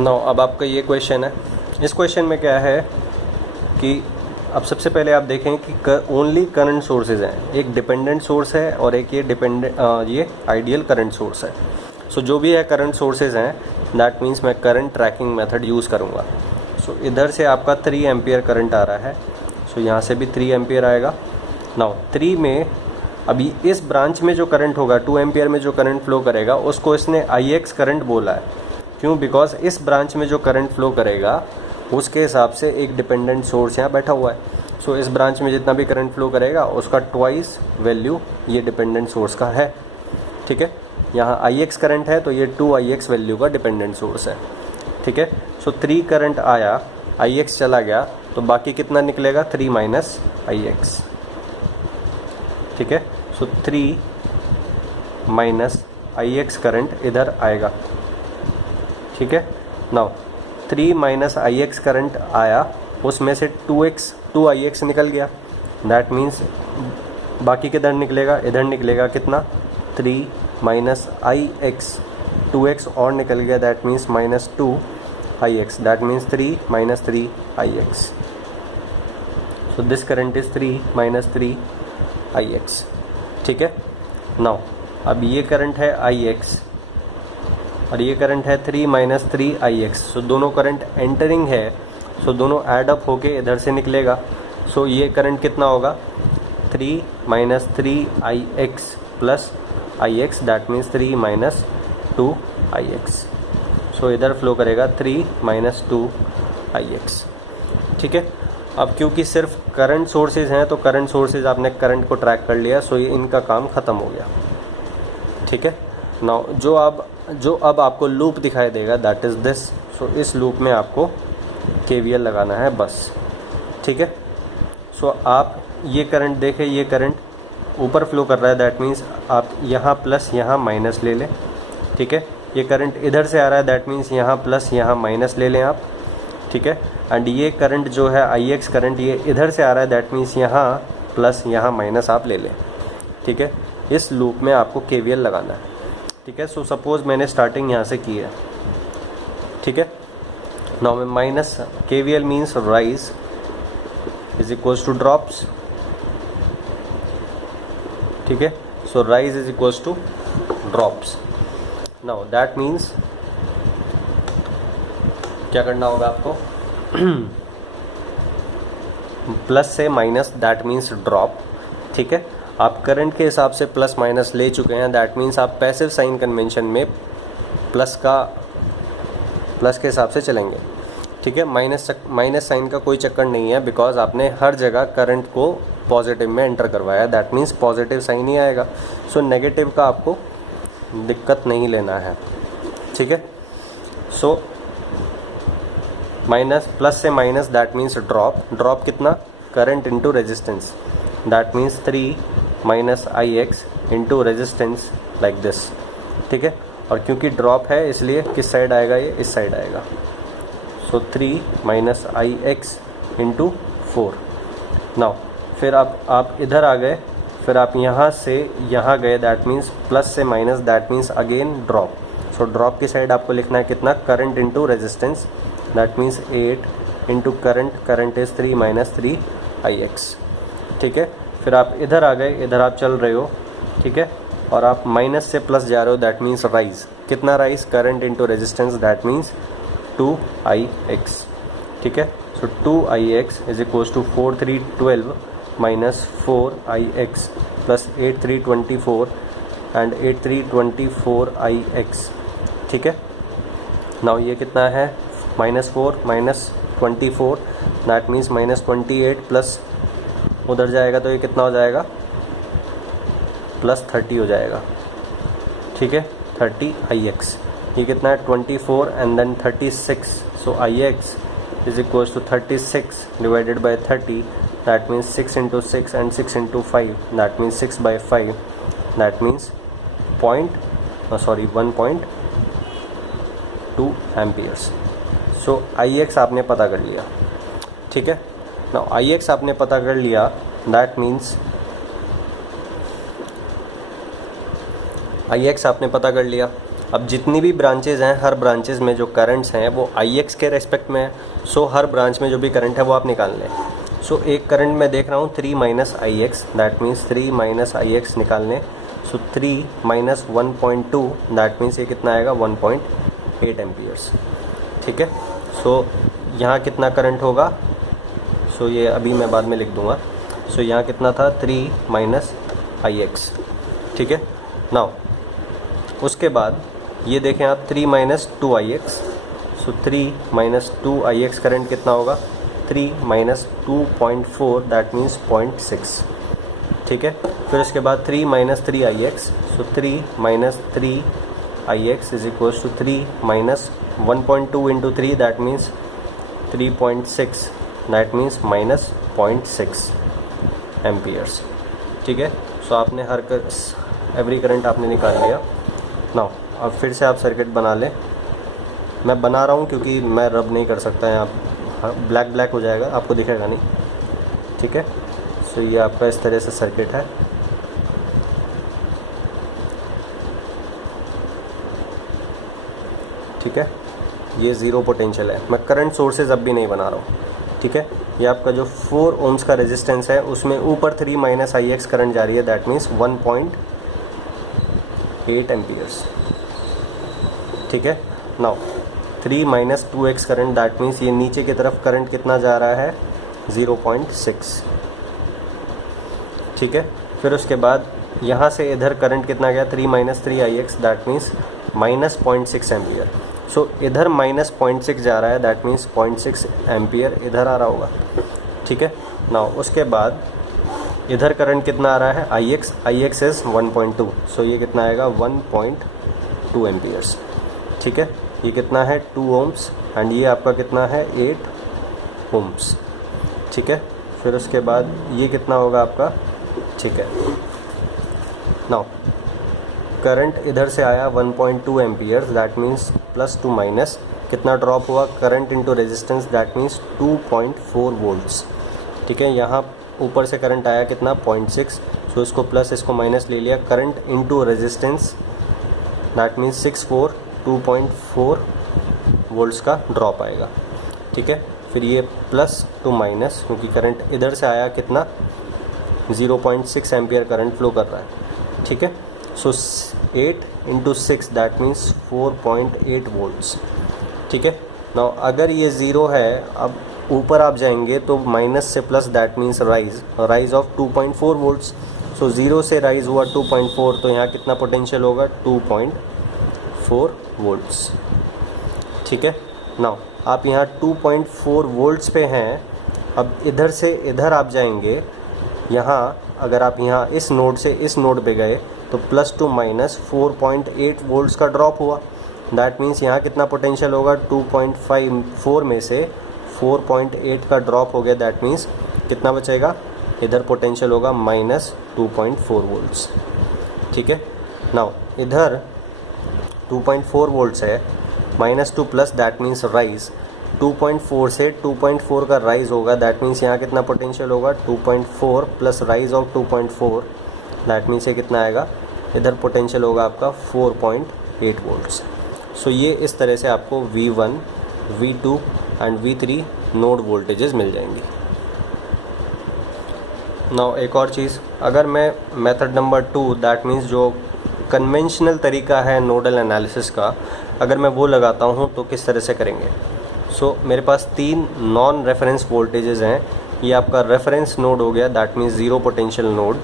Now अब आपका ये क्वेश्चन है। इस क्वेश्चन में क्या है कि अब सबसे पहले आप देखें कि ओनली करंट सोर्सेज हैं, एक डिपेंडेंट सोर्स है और एक ये आइडियल करंट सोर्स है। सो जो भी है करंट सोर्सेज हैं, दैट मीन्स मैं करंट ट्रैकिंग मेथड यूज़ करूँगा। सो इधर से आपका 3 एम्पियर करंट आ रहा है, सो यहाँ से भी 3 एम्पियर आएगा। नाउ 3 में अभी इस ब्रांच में जो करंट होगा, 2 एम्पियर में जो करंट फ्लो करेगा उसको इसने IX करंट बोला है। क्यों? बिकॉज इस ब्रांच में जो करंट फ्लो करेगा उसके हिसाब से एक डिपेंडेंट सोर्स यहाँ बैठा हुआ है। सो इस ब्रांच में जितना भी करंट फ्लो करेगा उसका ट्वाइस वैल्यू ये डिपेंडेंट सोर्स का है। ठीक है, यहाँ IX करंट है तो ये 2IX वैल्यू का डिपेंडेंट सोर्स है। ठीक है, सो 3 करंट आया, IX चला गया, तो बाकी कितना निकलेगा? 3 माइनस IX। ठीक है, सो 3 माइनस IX करंट इधर आएगा। ठीक है, नाउ 3 माइनस IX करंट आया, उसमें से 2IX निकल गया। दैट मीन्स बाकी किधर निकलेगा? इधर निकलेगा। कितना? 3 माइनस IX, 2X और निकल गया, that means minus 2IX, that means 3 minus 3IX। So this current is 3 minus 3IX। ठीक है, नाउ अब ये करंट है IX और ये करंट है 3 माइनस 3IX। सो दोनों करंट एंटरिंग है, सो दोनों ऐड अप होके इधर से निकलेगा। सो ये करंट कितना होगा? 3 minus 3IX plus IX, that means 3 minus 2IX। सो इधर फ्लो करेगा 3 माइनस 2IX। ठीक है, अब क्योंकि सिर्फ करंट सोर्सेज हैं तो करंट सोर्सेज आपने करंट को ट्रैक कर लिया, सो ये इनका काम ख़त्म हो गया। ठीक है, नाउ जो अब आपको लूप दिखाई देगा, दैट इज़ दिस। सो इस लूप में आपको KVL लगाना है बस। ठीक है, सो आप ये करंट देखें, ये करंट ऊपर फ्लो कर रहा है, दैट मीन्स आप यहाँ प्लस यहाँ माइनस ले लें। ठीक है, ये करंट इधर से आ रहा है, दैट मीन्स यहाँ प्लस यहाँ माइनस ले लें आप। ठीक है, एंड ये करंट जो है IX करंट, ये इधर से आ रहा है, दैट मीन्स यहाँ प्लस यहाँ माइनस आप ले लें। ठीक है, इस लूप में आपको KVL लगाना है। ठीक है, सो सपोज़ मैंने स्टार्टिंग यहाँ से की है। ठीक है, नाउ में minus KVL means rise is equals to drops. ठीक है, so rise is equals to drops. Now that means क्या करना होगा आपको? प्लस से माइनस, दैट मीन्स ड्रॉप। ठीक है, आप करंट के हिसाब से प्लस माइनस ले चुके हैं, दैट मीन्स आप पैसिव साइन कन्वेंशन में प्लस के हिसाब से चलेंगे। ठीक है, माइनस साइन का कोई चक्कर नहीं है, बिकॉज आपने हर जगह करंट को पॉजिटिव में एंटर करवाया, दैट मीन्स पॉजिटिव साइन ही आएगा। सो नेगेटिव का आपको दिक्कत नहीं लेना है। ठीक है, सो माइनस प्लस से माइनस, दैट मीन्स ड्रॉप कितना? Current into resistance, that means 3 minus IX into resistance, like this. ठीक है, और क्योंकि ड्रॉप है इसलिए किस साइड आएगा? ये इस साइड आएगा। सो 3 माइनस IX इंटू 4। नाउ फिर आप इधर आ गए, फिर आप यहाँ से यहाँ गए, दैट मीन्स प्लस से minus, that means again drop. So drop की साइड आपको लिखना है कितना? Current into resistance, that means 8 into current is 3 minus 3IX। ठीक है, फिर आप इधर आ गए, इधर आप चल रहे हो। ठीक है, और आप माइनस से प्लस जा रहे हो, दैट मीन्स राइज। कितना rise? Current into resistance, that means 2IX। ठीक है, so 2IX is equals to 4 3 12 minus 4IX plus 8 3 24 and 8 3 24IX। ठीक है, नाउ ये कितना है? -4 minus 24, that means minus 28 plus उधर जाएगा तो ये कितना हो जाएगा? प्लस 30 हो जाएगा। ठीक है, 30IX। ये कितना है? 24 and then 36। So IX is equals to 36 divided by 30, that means 6 into 6 and 6 into 5, that means 6/5, that means 1.2 amperes. So IX आपने पता कर लिया। ठीक है, नाउ IX आपने पता कर लिया, दैट मीन्स IX आपने पता कर लिया। अब जितनी भी ब्रांचेज़ हैं, हर ब्रांचेज़ में जो करंट्स हैं वो IX के रेस्पेक्ट में है। सो हर ब्रांच में जो भी करंट है वो आप निकाल लें। सो एक करंट मैं देख रहा हूँ 3 minus IX, that means 3 minus IX निकालने। सो 3 माइनस 1.2, दैट मीन्स ये कितना आएगा 1.8 एम्पियर्स। ठीक है, सो यहाँ कितना करंट होगा, सो ये अभी मैं बाद में लिख दूँगा। सो यहाँ कितना था 3 माइनस IX। ठीक है, नाउ उसके बाद ये देखें आप 3 माइनस 2IX। सो 3 माइनस 2IX करंट कितना होगा 3 माइनस 2.4, दैट मीन्स 0.6। ठीक है, फिर उसके बाद 3 minus 3IX। So 3 minus 3IX is equals to 3 minus 1.2 into 3, that means 3.6, that means minus 0.6 amperes. ठीक है, सो आपने हर एवरी करंट आपने निकाल लिया। नाउ अब फिर से आप सर्किट बना लें। मैं बना रहा हूँ क्योंकि मैं रब नहीं कर सकता यहाँ, ब्लैक ब्लैक हो जाएगा, आपको दिखेगा नहीं। ठीक है, सो ये आपका इस तरह से सर्किट है। ठीक है, ये ज़ीरो पोटेंशियल है। मैं करंट सोर्सेज अब भी नहीं बना रहा हूँ। ठीक है, ये आपका जो 4 ओम्स का रेजिस्टेंस है उसमें ऊपर 3 माइनस IX करंट जा रही है, दैट मीन्स 1.8 एम्पियर्स। ठीक है, now 3 minus 2X current, that means ये नीचे की तरफ करंट कितना जा रहा है 0.6। ठीक है, फिर उसके बाद यहाँ से इधर करंट कितना गया 3 minus 3IX, that means minus 0.6 ampere. So इधर माइनस 0.6 जा रहा है, दैट मीन्स 0.6 एम्पियर इधर आ रहा होगा। ठीक है, नाउ उसके बाद इधर करंट कितना आ रहा है IX इज़ 1.2, सो ये कितना आएगा 1.2 एम्पियर्स। ठीक है, ये कितना है 2 ओम्स एंड ये आपका कितना है 8 ओम्स। ठीक है, फिर उसके बाद ये कितना होगा आपका। ठीक है, नाउ करंट इधर से आया 1.2 amperes, that means plus two minus कितना ड्रॉप हुआ current into resistance, that means 2.4 volts. ठीक है, यहाँ ऊपर से करंट आया कितना 0.6, सो इसको प्लस इसको माइनस ले लिया, current into resistance that means 2.4 volts का ड्रॉप आएगा। ठीक है, फिर ये प्लस टू माइनस क्योंकि करंट इधर से आया कितना 0.6 एम्पियर करंट फ्लो कर रहा है। ठीक है, सो 8 इंटू 6 दैट मीन्स 4.8 वोल्ट्स। ठीक है, नाउ अगर ये ज़ीरो है, अब ऊपर आप जाएंगे तो माइनस से plus, that means rise of 2.4 volts. So zero से राइज हुआ 2.4, तो यहाँ कितना पोटेंशियल होगा 2.4 वोल्ट्स। ठीक है, नाउ आप यहाँ 2.4 वोल्ट्स पे हैं। अब इधर से इधर आप जाएंगे, यहाँ अगर आप यहाँ इस नोड से इस नोड पे गए तो प्लस टू माइनस 4.8 वोल्ट्स का ड्रॉप हुआ, दैट मीन्स यहाँ कितना पोटेंशियल होगा 2.54 में से 4.8 का ड्रॉप हो गया, दैट मीन्स कितना बचेगा इधर पोटेंशियल होगा माइनस 2.4 वोल्ट्स। ठीक है, नाउ इधर 2.4 वोल्ट्स है, minus two plus that means rise, 2.4 से 2.4 का राइज होगा, दैट मीन्स यहाँ कितना पोटेंशियल होगा 2.4 plus rise of 2.4, that means ये कितना आएगा इधर पोटेंशियल होगा आपका 4.8 वोल्ट्स। सो ये इस तरह से आपको V1, V2 and V3 node voltages मिल जाएंगी। नाउ एक और चीज़, अगर मैं मेथड नंबर 2 दैट मीन्स जो कन्वेंशनल तरीका है नोडल एनालिसिस का, अगर मैं वो लगाता हूँ तो किस तरह से करेंगे। सो मेरे पास 3 नॉन रेफरेंस वोल्टेजेस हैं। ये आपका रेफरेंस नोड हो गया, that means zero potential node,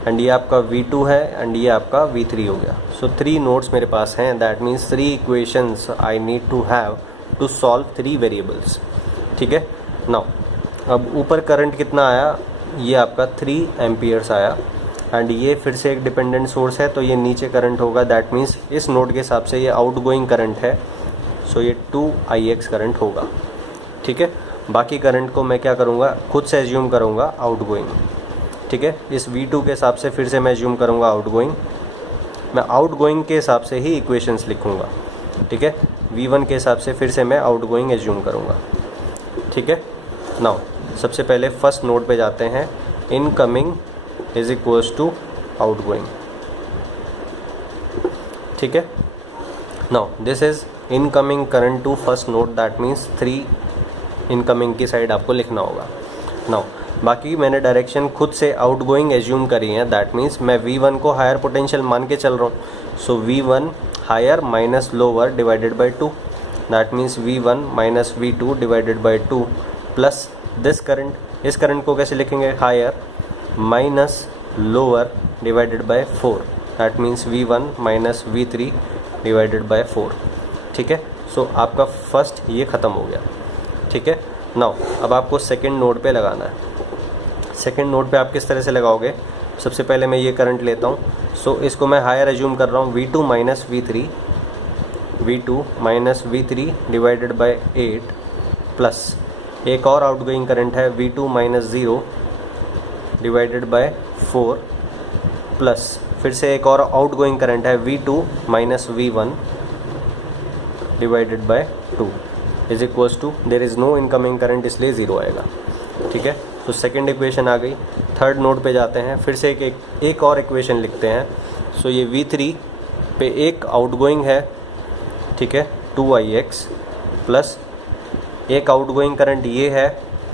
and ये आपका V2 है एंड ये आपका V3 हो गया। सो 3 नोड्स मेरे पास हैं, that means 3 equations I need to have to solve 3 variables. ठीक है, नाउ अब ऊपर करंट कितना आया, ये आपका 3 एम्पियर्स आया एंड ये फिर से एक डिपेंडेंट सोर्स है, तो ये नीचे करंट होगा, दैट मीन्स इस नोड के हिसाब से ये आउटगोइंग करंट है, सो ये 2IX करंट होगा। ठीक है, बाकी करंट को मैं क्या करूँगा खुद से एज्यूम करूँगा आउटगोइंग। ठीक है, इस V2 के हिसाब से फिर से मैं एज्यूम करूँगा आउटगोइंग, मैं आउटगोइंग के हिसाब से ही इक्वेशंस लिखूँगा। ठीक है, V1 के हिसाब से फिर से मैं आउटगोइंग एज्यूम करूँगा। ठीक है, नाउ सबसे पहले फर्स्ट नोड पे जाते हैं, incoming is equals to outgoing. ठीक है, now this is incoming current to first node, that means 3 incoming की साइड आपको लिखना होगा। नाउ बाकी मैंने डायरेक्शन खुद से आउटगोइंग एज्यूम करी है, दैट मीन्स मैं V1 को हायर पोटेंशियल मान के चल रहा हूँ। So V1 higher minus lower divided by 2, that means V1 minus V2 divided by 2 plus this current. इस करंट को कैसे लिखेंगे? Higher minus lower divided by 4, that means V1 minus V3 divided by 4। ठीक है, सो आपका फर्स्ट ये ख़त्म हो गया। ठीक है, नाउ अब आपको सेकंड नोड पे लगाना है। सेकंड नोड पे आप किस तरह से लगाओगे? सबसे पहले मैं ये करंट लेता हूँ, सो इसको मैं हायर एज्यूम कर रहा हूँ, V2 minus V3 divided bye 8 plus एक और आउटगोइंग करंट है V2 minus 0 divided by 4 plus फिर से एक और आउटगोइंग करंट है V2 minus V1 divided by 2 is equals to, there is no incoming current, इसलिए 0 आएगा। ठीक है, तो सेकेंड इक्वेशन आ गई। थर्ड नोड पे जाते हैं, फिर से एक और इक्वेशन लिखते हैं। सो ये V3 पे एक आउटगोइंग है, ठीक है, 2ix प्लस एक आउटगोइंग करंट ये है,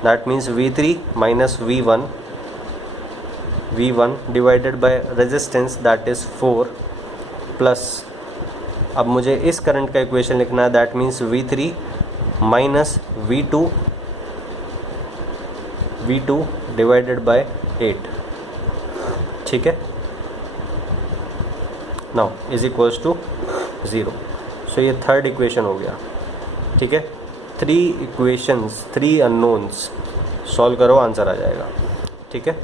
that means V3 minus V1 divided by resistance that is 4 plus अब मुझे इस करंट का इक्वेशन लिखना है, that means V3 minus V2 divided by 8। ठीक है, नाउ इज इक्वल्स टू 0। सो ये थर्ड इक्वेशन हो गया। ठीक है, 3 इक्वेशंस 3 अननोन्स, सॉल्व करो आंसर आ जाएगा। ठीक है।